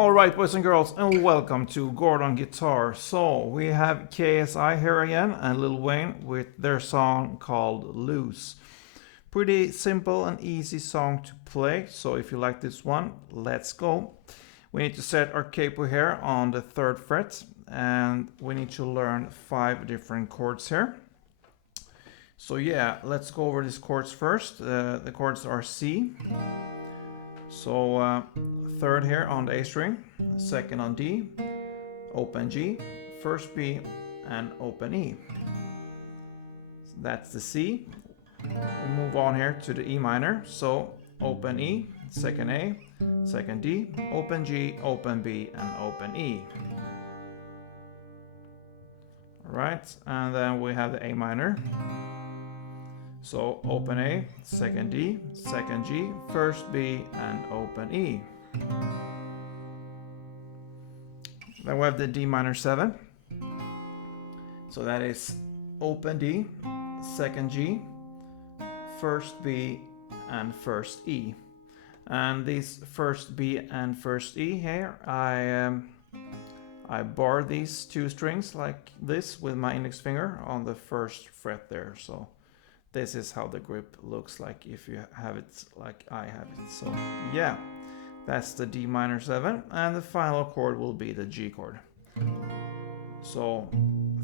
Alright, boys and girls, and welcome to Gordon Guitar. So, we have KSI here again and Lil Wayne with their song called Loose. Pretty simple and easy song to play, so if you like this one, let's go. We need to set our capo here on the 3rd fret, and we need to learn 5 different chords here. So yeah, let's go over these chords first. The chords are C. So 3rd here on the A string, 2nd on D, open G, 1st B, and open E. So that's the C. We move on here to the E minor. So open E, 2nd A, 2nd D, open G, open B, and open E. Alright, and then we have the A minor. So open A, 2nd D, 2nd G, 1st B, and open E. Then we have the D minor 7. So that is open D, 2nd G, 1st B, and 1st E. And these 1st B and 1st E here, I bar these 2 strings like this with my index finger on the 1st fret there. So this is how the grip looks like if you have it like I have it. So yeah, that's the D minor 7, and the final chord will be the G chord. So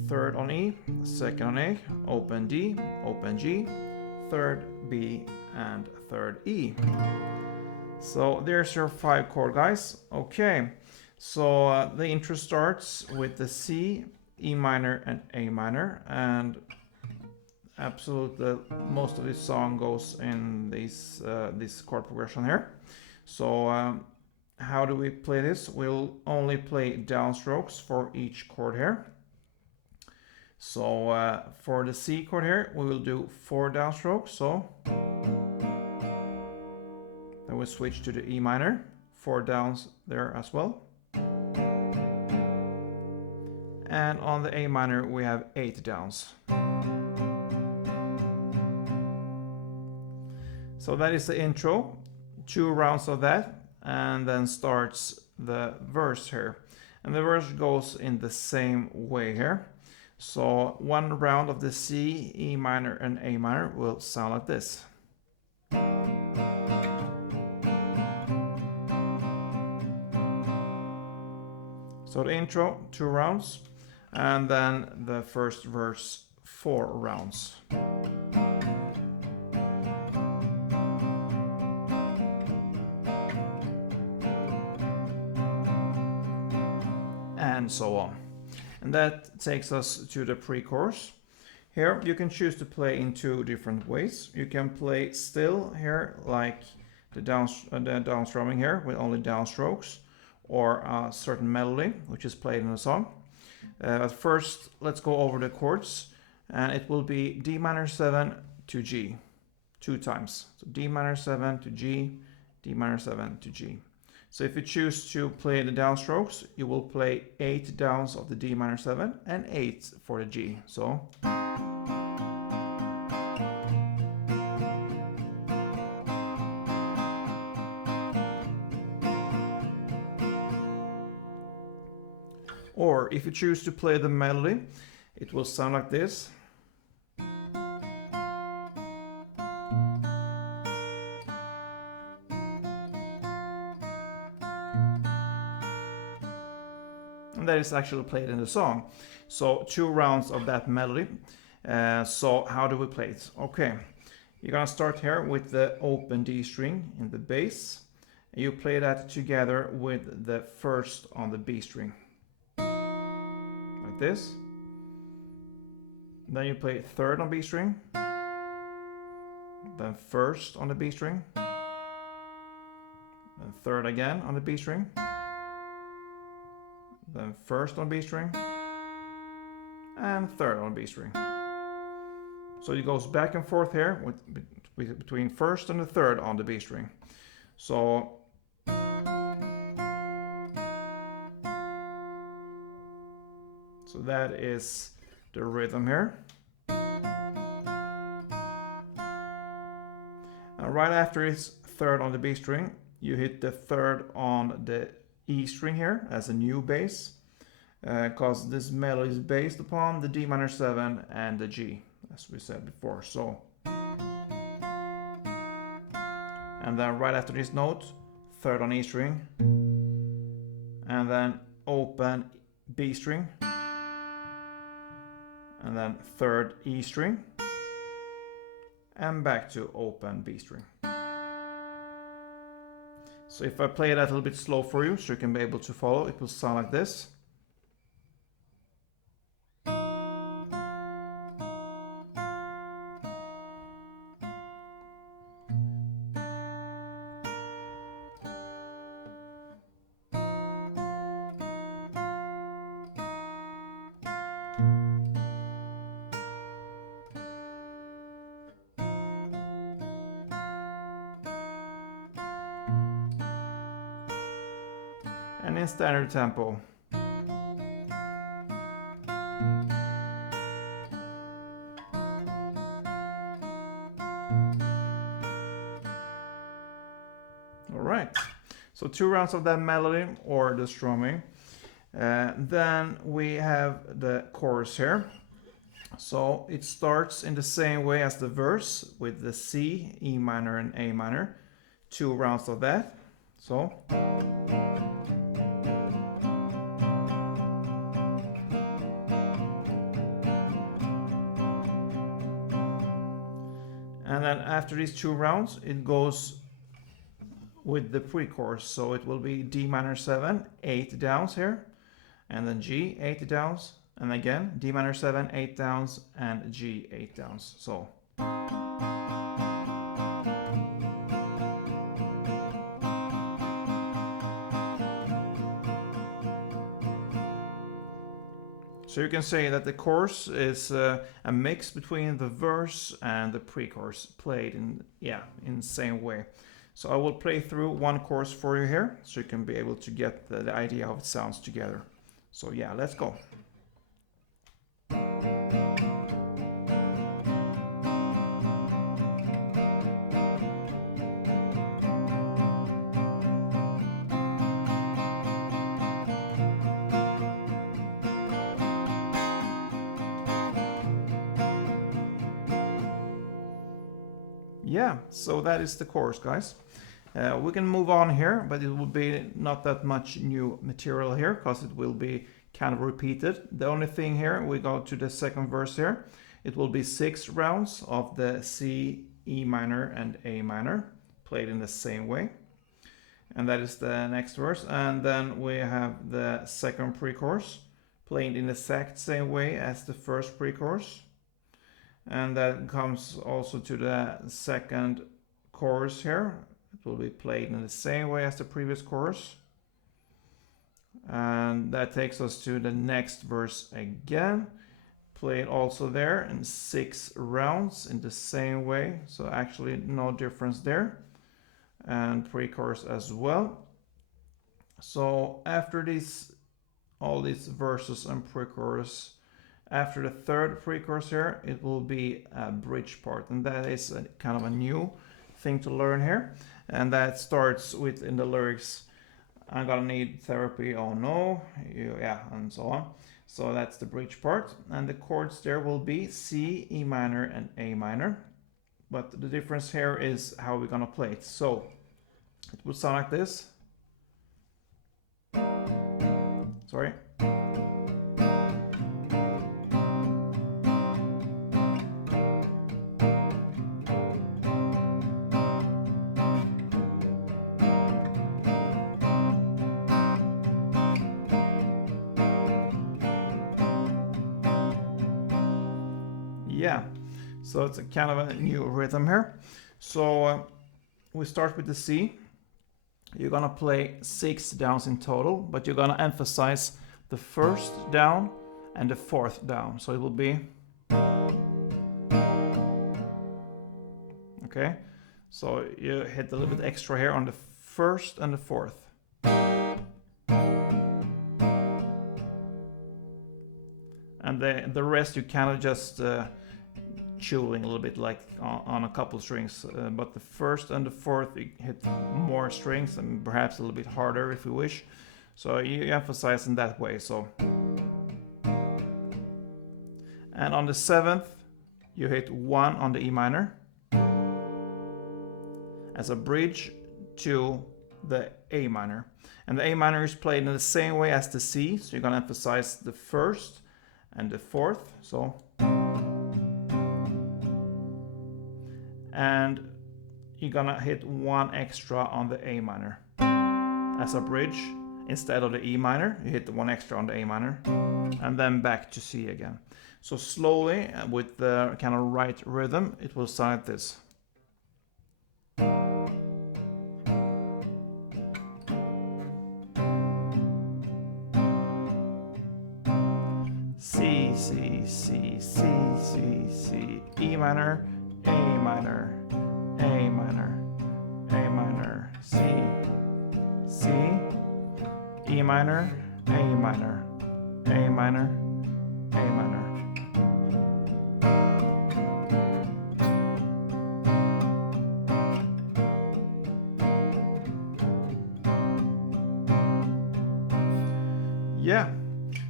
3rd on E, 2nd on A, open D, open G, 3rd B, and 3rd E. So there's your 5 chord, guys. Okay, so the intro starts with the C, E minor, and A minor, and absolutely most of this song goes in this chord progression here. So how do we play this? We'll only play downstrokes for each chord here. So for the C chord here, we will do 4 downstrokes. So then we switch to the E minor, 4 downs there as well. And on the A minor, we have 8 downs. So that is the intro, 2 rounds of that, and then starts the verse here. And the verse goes in the same way here. So 1 round of the C, E minor, and A minor will sound like this. So the intro, 2 rounds, and then the first verse, 4 rounds. And so on. And that takes us to the pre-chorus. Here you can choose to play in 2 different ways. You can play still here, like the downstrumming here with only downstrokes, or a certain melody which is played in the song. But first, let's go over the chords, and it will be D minor 7 to G 2 times. So D minor 7 to G, D minor 7 to G. So if you choose to play the downstrokes, you will play 8 downs of the D minor 7 and 8 for the G. So or if you choose to play the melody, it will sound like this. That is actually played in the song. So 2 rounds of that melody. So how do we play it? Okay, you're gonna start here with the open D string in the bass. You play that together with the 1st on the B string, like this. Then you play 3rd on B string, then 1st on the B string, then 3rd again on the B string, then 1st on B string, and 3rd on B string. So it goes back and forth here between 1st and the 3rd on the B string. So that is the rhythm here. And right after it's 3rd on the B string, you hit the 3rd on the E string here as a new bass, because this melody is based upon the D minor 7 and the G, as we said before. So, and then right after this note, third on E string, and then open B string, and then third E string, and back to open B string. So if I play that a little bit slow for you, so you can be able to follow, it will sound like this. And in standard tempo. Alright, so 2 rounds of that melody or the strumming. Then we have the chorus here. So it starts in the same way as the verse with the C, E minor and A minor. 2 rounds of that. So. And then after these 2 rounds, it goes with the pre-chorus. So it will be D minor 7, 8 downs here, and then G, 8 downs, and again, D minor 7, 8 downs, and G, 8 downs. So. So you can say that the chorus is a mix between the verse and the pre-chorus played in the same way. So I will play through one chorus for you here, so you can be able to get the idea how it sounds together. So yeah, let's go. Yeah, so that is the chorus, guys. We can move on here, but it will be not that much new material here because it will be kind of repeated. The only thing here, we go to the second verse here. It will be 6 rounds of the C, E minor and A minor played in the same way. And that is the next verse. And then we have the second pre-chorus played in the exact same way as the first pre-chorus. And that comes also to the second chorus here. It will be played in the same way as the previous chorus. And that takes us to the next verse again. Played also there in 6 rounds in the same way. So actually no difference there. And pre-chorus as well. So after all these verses and pre-chorus, after the third pre-chorus here, it will be a bridge part, and that is kind of a new thing to learn here. And that starts with, in the lyrics, I'm gonna need therapy, oh no, yeah, and so on. So that's the bridge part, and the chords there will be C, E minor, and A minor. But the difference here is how we're gonna play it. So it will sound like this. Sorry. Yeah, so it's a kind of a new rhythm here. So we start with the C. You're gonna play 6 downs in total, but you're gonna emphasize the first down and the fourth down. So it will be, okay, so you hit a little bit extra here on the first and the fourth. And the rest you kind of just chewing a little bit like on a couple strings, but the first and the fourth you hit more strings and perhaps a little bit harder if you wish. So you emphasize in that way. So, and on the 7th, you hit 1 on the E minor as a bridge to the A minor. And the A minor is played in the same way as the C, so you're gonna emphasize the 1st and the 4th. So, and you're gonna hit 1 extra on the A minor as a bridge. Instead of the E minor, you hit the 1 extra on the A minor, and then back to C again. So slowly, with the kind of right rhythm, it will sound like this. C, C, C, C, C, C, E minor, A minor, A minor, A minor, C, C, E minor, A minor, A minor, A minor. Yeah,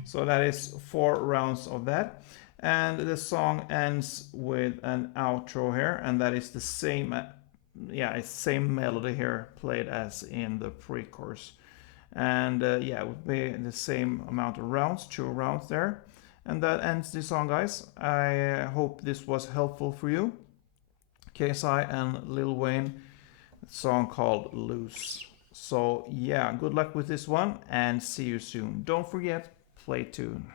so that is 4 rounds of that. And the song ends with an outro here, and that is the same, it's same melody here played as in the pre-chorus. And yeah, it would be the same amount of rounds, 2 rounds there. And that ends the song, guys. I hope this was helpful for you. KSI and Lil Wayne, a song called Loose. So yeah, good luck with this one and see you soon. Don't forget, play tune.